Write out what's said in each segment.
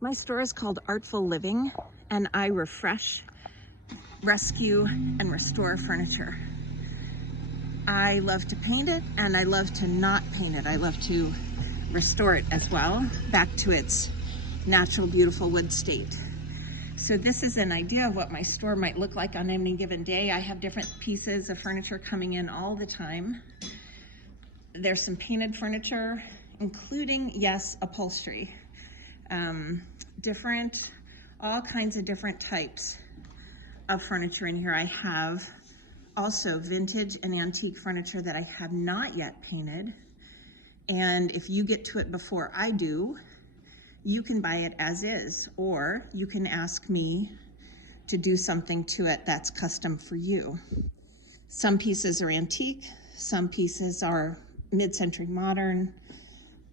My store is called Artful Living, and I refresh, rescue, and restore furniture. I love to paint it, and I love to not paint it. I love to restore it as well, back to its natural, beautiful wood state. So this is an idea of what my store might look like on any given day. I have different pieces of furniture coming in all the time. There's some painted furniture, including, yes, upholstery. All kinds of different types of furniture in here. I have also vintage and antique furniture that I have not yet painted. And if you get to it before I do, you can buy it as is, or you can ask me to do something to it that's custom for you. Some pieces are antique, some pieces are mid-century modern,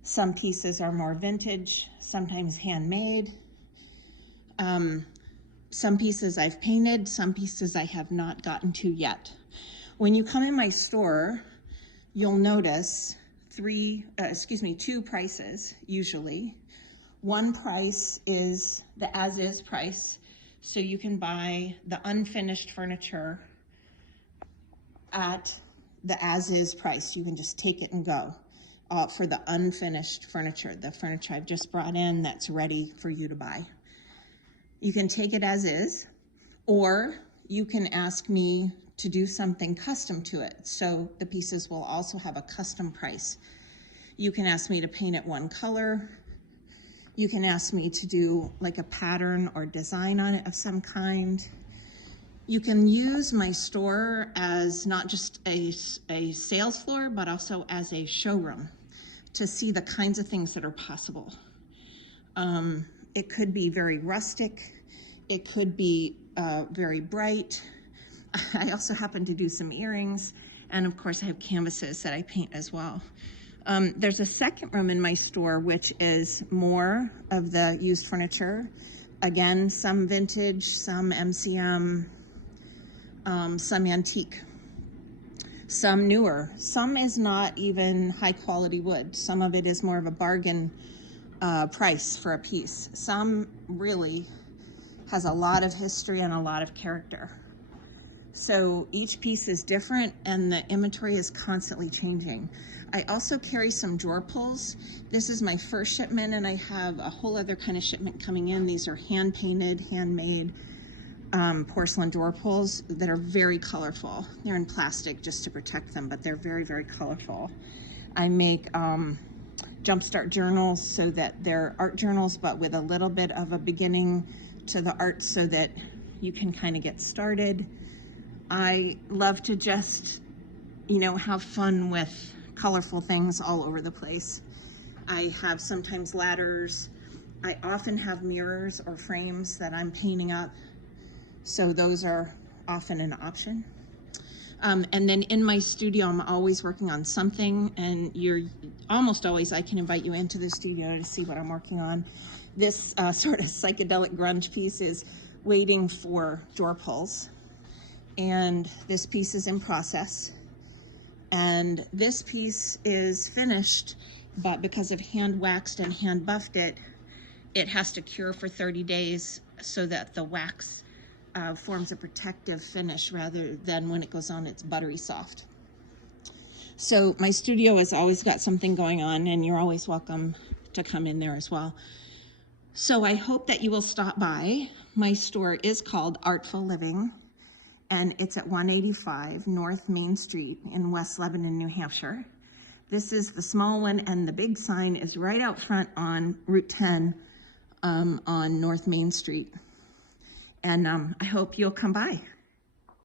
some pieces are more vintage, sometimes handmade. Some pieces I've painted, some pieces I have not gotten to yet. When you come in my store, you'll notice two prices usually. One price is the as-is price, so you can buy the unfinished furniture at the as-is price. You can just take it and go for the unfinished furniture, the furniture I've just brought in that's ready for you to buy. You can take it as is, or you can ask me to do something custom to it. So the pieces will also have a custom price. You can ask me to paint it one color. You can ask me to do like a pattern or design on it of some kind. You can use my store as not just a sales floor, but also as a showroom to see the kinds of things that are possible. It could be very rustic. It could be very bright. I also happen to do some earrings. And of course I have canvases that I paint as well. There's a second room in my store, which is more of the used furniture. Again, some vintage, some MCM, some antique, some newer. Some is not even high quality wood. Some of it is more of a bargain price for a piece. Some really has a lot of history and a lot of character. So each piece is different and the inventory is constantly changing. I also carry some drawer pulls. This is my first shipment and I have a whole other kind of shipment coming in. These are hand painted, handmade porcelain drawer pulls that are very colorful. They're in plastic just to protect them, but they're very, very colorful. I make Jumpstart Journals so that they're art journals, but with a little bit of a beginning to the art so that you can kind of get started. I love to just, have fun with colorful things all over the place. I have sometimes ladders. I often have mirrors or frames that I'm painting up. So those are often an option. And then in my studio, I'm always working on something, and almost always I can invite you into the studio to see what I'm working on. This sort of psychedelic grunge piece is waiting for drawer pulls. And this piece is in process. And this piece is finished, but because of hand waxed and hand buffed it, it has to cure for 30 days so that the wax forms a protective finish rather than when it goes on, it's buttery soft. So my studio has always got something going on, and you're always welcome to come in there as well. So I hope that you will stop by. My store is called Artful Living, and it's at 185 North Main Street in West Lebanon, New Hampshire. This is the small one, and the big sign is right out front on Route 10 on North Main Street. And I hope you'll come by.